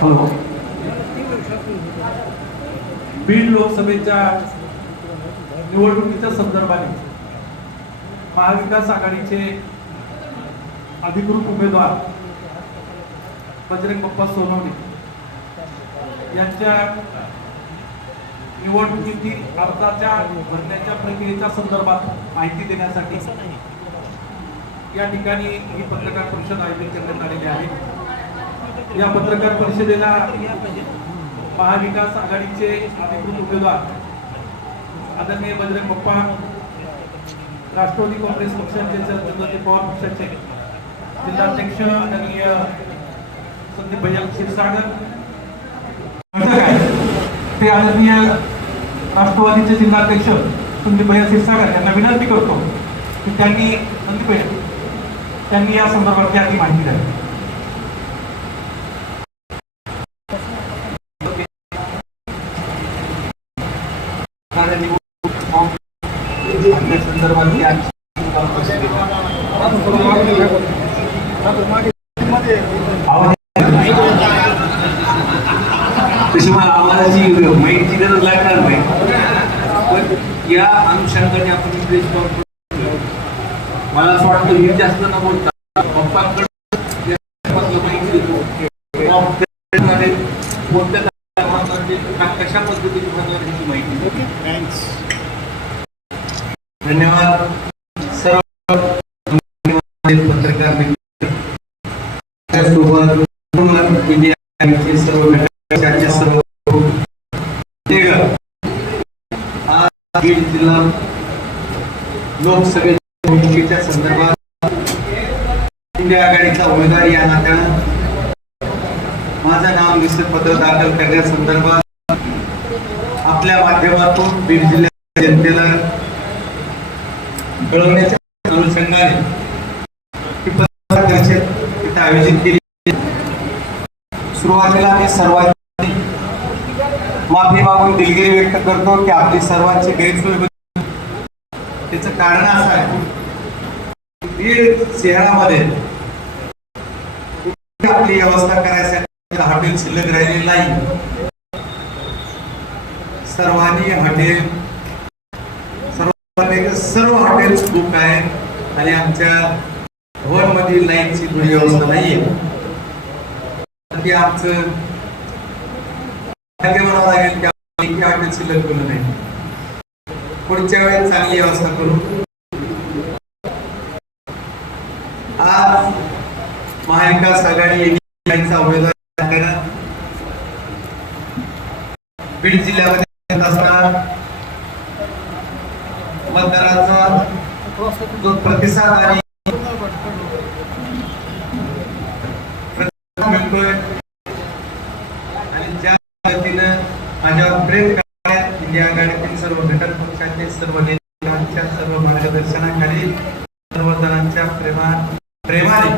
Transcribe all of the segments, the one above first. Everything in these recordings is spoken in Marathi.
हॅलो बीड लोकसभेच्या निवडणुकीच्या संदर्भाने महाविकास आघाडीचे अधिकृत उमेदवार बजरंग बाप्पा सोनवणे यांच्या निवडणुकीतील अर्जाच्या भरण्याच्या प्रक्रियेच्या संदर्भात माहिती देण्यासाठी या ठिकाणी ही पत्रकार परिषद आयोजित करण्यात आलेली आहे. या पत्रकार परिषदेला महाविकास आघाडीचे अधिकृत उमेदवार आदरणीय बजरंग पप्पा राष्ट्रवादी काँग्रेस पक्षाचे चंद्रजी पवार पक्षाचे जिल्हाध्यक्ष आदरणीय संदीप भैया क्षीरसागर. घटक आहे ते आदरणीय राष्ट्रवादीचे जिल्हाध्यक्ष संदीप भैया क्षीरसागर यांना विनंती करतो की त्यांनी संदीप भैया त्यांनी या संदर्भात याची माहिती द्यावी? या संदर्भात तशी मला आम्हाला जी गरज लागणार नाही पण या अनुषंगाने आपण प्रेस कॉन्फरन्स मला असं वाटतं हे जास्त न बोलता पप्पांकडे माहिती देतो. कोणत्या कशा पद्धतीने माहिती धन्यवाद. सर्व पत्रकार मित्र. त्याचसोबत सर्व घटकाचे सर्व आज बीड जिल्हा लोकसभेच्या निवडणुकीच्या संदर्भात इंडिया आघाडीचा उमेदवार या नात्यानं माझं नाव निश्चित पत्र दाखल करण्यासंदर्भात आपल्या माध्यमातून बीड जिल्ह्याच्या जनतेला कळवण्याच्या अनुषंगाने परिषद इथं आयोजित केली. सुरुवातीला मी सर्वांची माफी मागून दिलगिरी व्यक्त करतो की आपली सर्वांची गैरसोय होती त्याचं कारण असं आहे बीड शहरामध्ये आपली व्यवस्था करायसाठी हॉटेल शिल्लक राहिलेली नाही. सर्वांनी हॉटेल आहे सर्व हॉटेल्स बुक आहे आणि आमच्या हॉलमधील लाईनची थोडी व्यवस्था नाहीये. तर ते आमचं म्हणावं लागेल की आपण एकही हॉटेल शिल्लक करू नाही. पुढच्या वेळेस चांगली व्यवस्था करू. आज महाविकास आघाडी यांचा उमेदवार बीड जिल्ह्यामध्ये येत असताना जो प्रतिसाद आणि मिळतोय आणि ज्या पद्धतीनं माझ्यावर प्रेम करण्यात इंडिया आघाडीतील सर्व घटक पक्षाचे सर्व नेत्यांच्या सर्व मार्गदर्शनाखाली सर्व जणांच्या प्रेमा प्रेमाने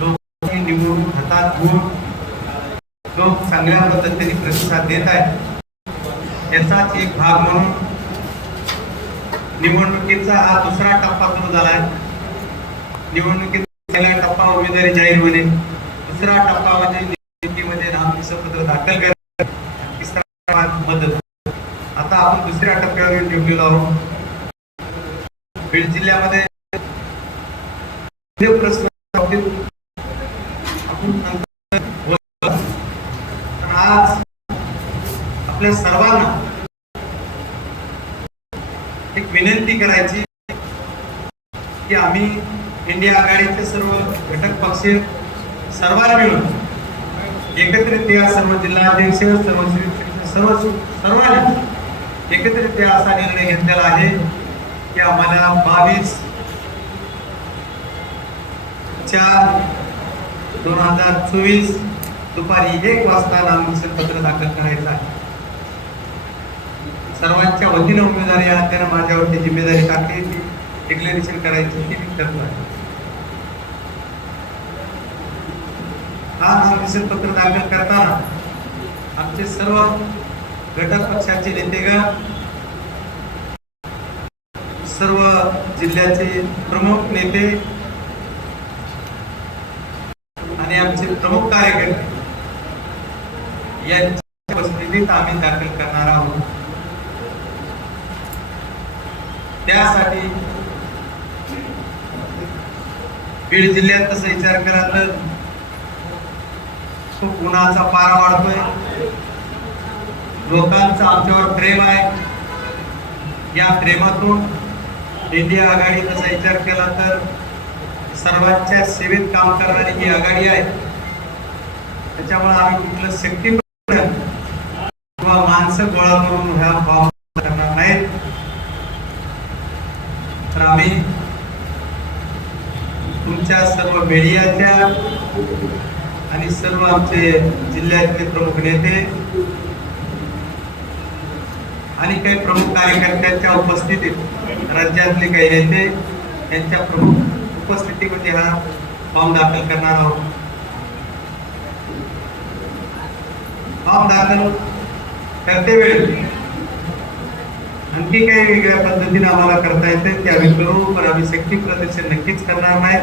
लोक निवडून हातात घेऊन लोक चांगल्या पद्धतीने प्रतिसाद देत आहेत. याचाच एक भाग म्हणून निवडणुकीचा हा दुसरा टप्पा सुरू झाला. आहे निवडणुकीत पहिला टप्पा उमेदवारी जाहीर होणे दुसरा टप्पा म्हणजे निवडणुकीमध्ये नामनिशपत्र दाखल करणे तिसरा म्हणजे मदत. आता आपण दुसऱ्या टप्प्यावर निवडलेलो आहोत. बीड जिल्ह्यामध्ये प्रश्न आपण आज आपल्या सर्वांना एक विनंती करायची की आम्ही इंडिया आघाडीचे सर्व घटक पक्ष सर्वांना मिळून एकत्रित या सर्व जिल्हाध्यक्ष सर्व सर्व सर्वांनी एकत्रित या असा निर्णय घेतलेला आहे की आम्हाला बावीस चार दोन हजार चोवीस दुपारी एक वाजता नामांकन पत्र दाखल करायचं आहे. सर्वांच्या वतीनं उमेदवारी आहे त्यानं माझ्यावरती जिम्मेदारी टाकली. ती डिक्लेरेशन करायची ती मी करतो आहे हा नामांकन पत्र दाखल करताना आमचे सर्व घटक पक्षाचे नेतेगण सर्व जिल्ह्याचे प्रमुख नेते आणि आमचे प्रमुख कार्यकर्ते यांच्या उपस्थितीत आम्ही दाखल करणार आहोत. त्यासाठी बीड जिल्ह्यात तसं विचार करा तर खूप उन्हाचा पारा वाढतोय. लोकांचं आमच्यावर प्रेम आहे. या प्रेमातून इंडिया आघाडी तसा विचार केला तर सर्वांच्या सेवेत काम करणारी ही आघाडी आहे. त्याच्यामुळे आम्ही कुठलं सेफ्टी किंवा माणसं गोळा करून ह्या भाव करणार नाहीत तर आम्ही तुमच्या सर्व मीडियाच्या आणि सर्व आमचे जिल्ह्यातले प्रमुख नेते आणि काही प्रमुख कार्यकर्त्यांच्या उपस्थितीत राज्यातले काही नेते त्यांच्या प्रमुख उपस्थितीमध्ये हा फॉर्म दाखल करणार आहोत. फॉर्म दाखल करते वेळी आणखी काही वेगळ्या पद्धतीने आम्हाला करता येते त्या आम्ही पण आम्ही शक्ती प्रदर्शन नक्कीच करणार नाही.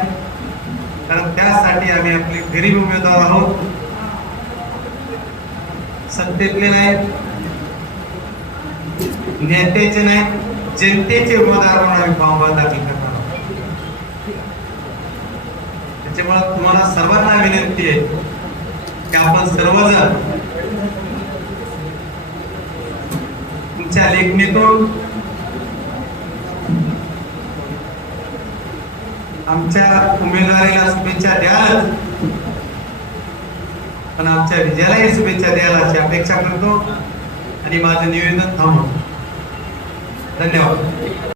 कारण त्यासाठी आम्ही आपले गरीब उमेदवार आहोत. सत्तेतले नाहीत. नेत्याचे नाहीत. जनतेचे उमेदवार म्हणून आम्ही फॉर्म दाखल करणार आहोत त्याच्यामुळे तुम्हाला सर्वांना विनंती आहे की आपण सर्वजण तुमच्या लेखणीतून आमच्या उमेदवारीला शुभेच्छा द्यालच पण आमच्या विजयालाही शुभेच्छा द्यायला अशी अपेक्षा करतो. आणि माझं निवेदन थांबवतो. धन्यवाद.